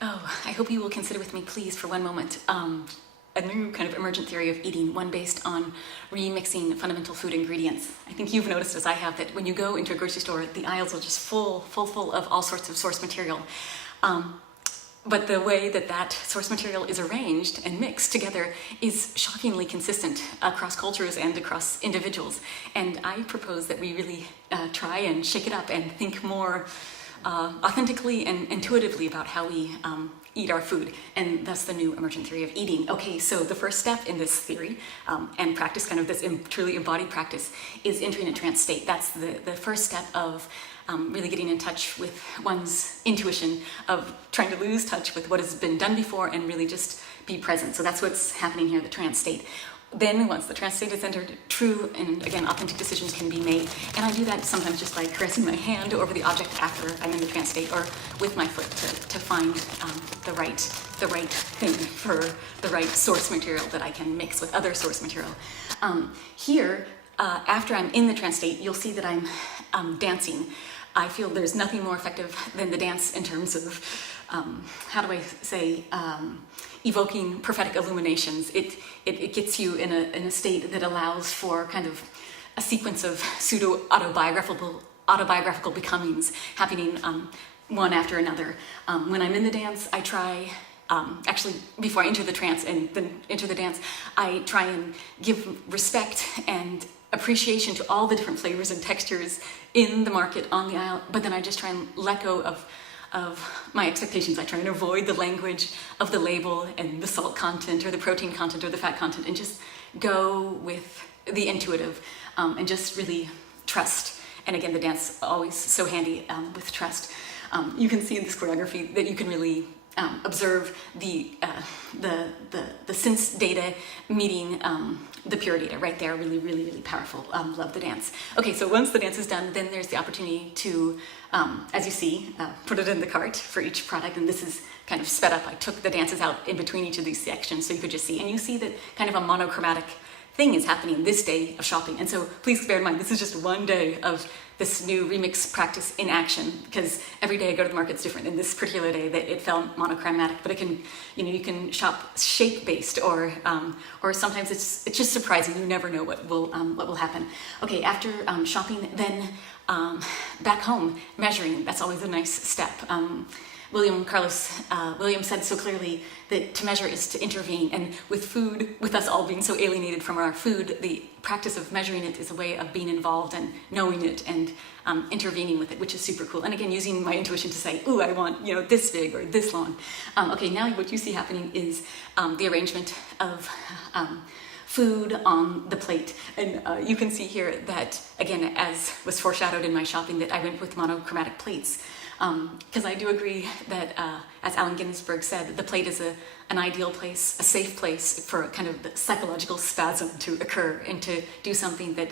Oh, I hope you will consider with me, please, for one moment, a new kind of emergent theory of eating, one based on remixing fundamental food ingredients. I think you've noticed, as I have, that when you go into a grocery store, the aisles are just full of all sorts of source material. But the way that that source material is arranged and mixed together is shockingly consistent across cultures and across individuals. And I propose that we really try and shake it up and think more authentically and intuitively about how we eat our food, and thus the new emergent theory of eating. Okay, so the first step in this theory and practice, kind of this truly embodied practice, is entering a trance state. That's the first step of really getting in touch with one's intuition, of trying to lose touch with what has been done before and really just be present. So that's what's happening here, the trance state. Then once the trance state is entered, true and again authentic decisions can be made. And I do that sometimes just by caressing my hand over the object after I'm in the trance state, or with my foot to find the right thing for the right source material that I can mix with other source material. Here, after I'm in the trance state, you'll see that I'm dancing. I feel there's nothing more effective than the dance in terms of, how do I say, evoking prophetic illuminations. It gets you in a state that allows for kind of a sequence of pseudo-autobiographical becomings happening one after another. When I'm in the dance, I try, actually before I enter the trance and then enter the dance, I try and give respect and appreciation to all the different flavors and textures in the market on the aisle, but then I just try and let go of my expectations. I try and avoid the language of the label and the salt content or the protein content or the fat content, and just go with the intuitive and just really trust. And again, the dance always so handy with trust. You can see in this choreography that you can really observe the sense data meeting the pure data right there. Really, really, really powerful. Love the dance. Okay, so once the dance is done, then there's the opportunity to, as you see, put it in the cart for each product. And this is kind of sped up. I took the dances out in between each of these sections so you could just see. And you see that kind of a monochromatic thing is happening this day of shopping. And so please bear in mind, this is just one day of this new remix practice in action, because every day I go to the market, it's different. In this particular day, that it felt monochromatic, but it can, you can shop shape-based, or sometimes it's just surprising. You never know what will happen. Okay, after shopping, then back home, measuring. That's always a nice step. William said so clearly that to measure is to intervene, and with food, with us all being so alienated from our food, the practice of measuring it is a way of being involved and knowing it and intervening with it, which is super cool. And again, using my intuition to say, ooh, I want this big or this long. Okay, now what you see happening is the arrangement of food on the plate. And you can see here that, again, as was foreshadowed in my shopping, that I went with monochromatic plates. Because I do agree that, as Allen Ginsberg said, the plate is an ideal place, a safe place for a kind of psychological spasm to occur and to do something that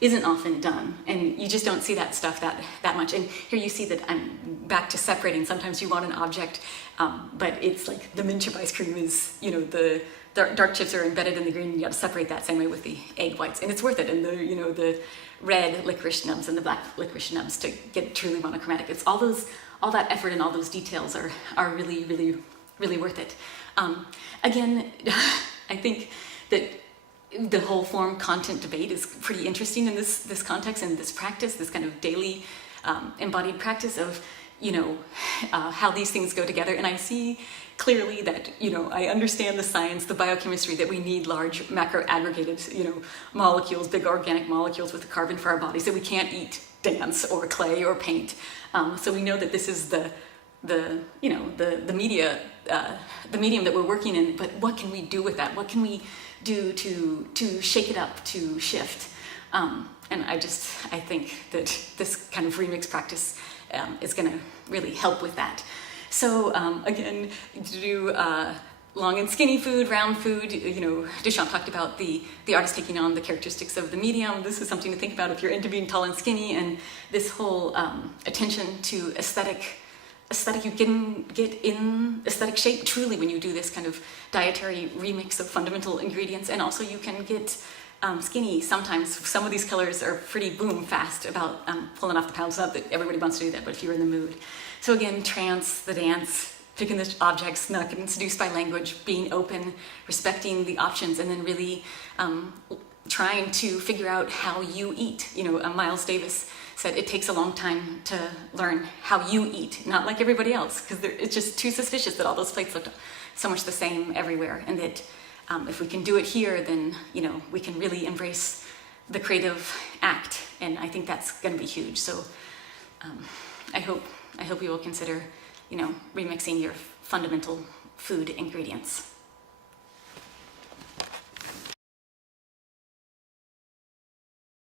isn't often done. And you just don't see that stuff that much. And here you see that I'm back to separating. Sometimes you want an object, but it's like the mint chip ice cream is, the dark chips are embedded in the green, and you got to separate that same way with the egg whites. And it's worth it. And the red licorice nubs and the black licorice nubs to get truly monochromatic. It's all that effort and all those details are really, really, really worth it. Again, I think that the whole form content debate is pretty interesting in this context and this practice, this kind of daily embodied practice of how these things go together. And I see clearly that, I understand the science, the biochemistry, that we need large macro aggregated, molecules, big organic molecules with carbon for our bodies, that we can't eat dance or clay or paint. So we know that this is the media, the medium that we're working in, but what can we do with that? What can we do to shake it up, to shift? And I think that this kind of remix practice is going to really help with that. So again, to do long and skinny food, round food, Duchamp talked about the artist taking on the characteristics of the medium. This is something to think about if you're into being tall and skinny, and this whole attention to aesthetic, you can get in aesthetic shape truly when you do this kind of dietary remix of fundamental ingredients. And also you can get skinny sometimes. Some of these colors are pretty boom fast about pulling off the pounds. Not that everybody wants to do that, but if you're in the mood. So again, trance, the dance, picking the objects, not getting seduced by language, being open, respecting the options, and then really trying to figure out how you eat. You know, Miles Davis said it takes a long time to learn how you eat, not like everybody else, because it's just too suspicious that all those plates look so much the same everywhere, and that if we can do it here, then, you know, we can really embrace the creative act, and I think that's going to be huge. So I hope you will consider, you know, remixing your fundamental food ingredients.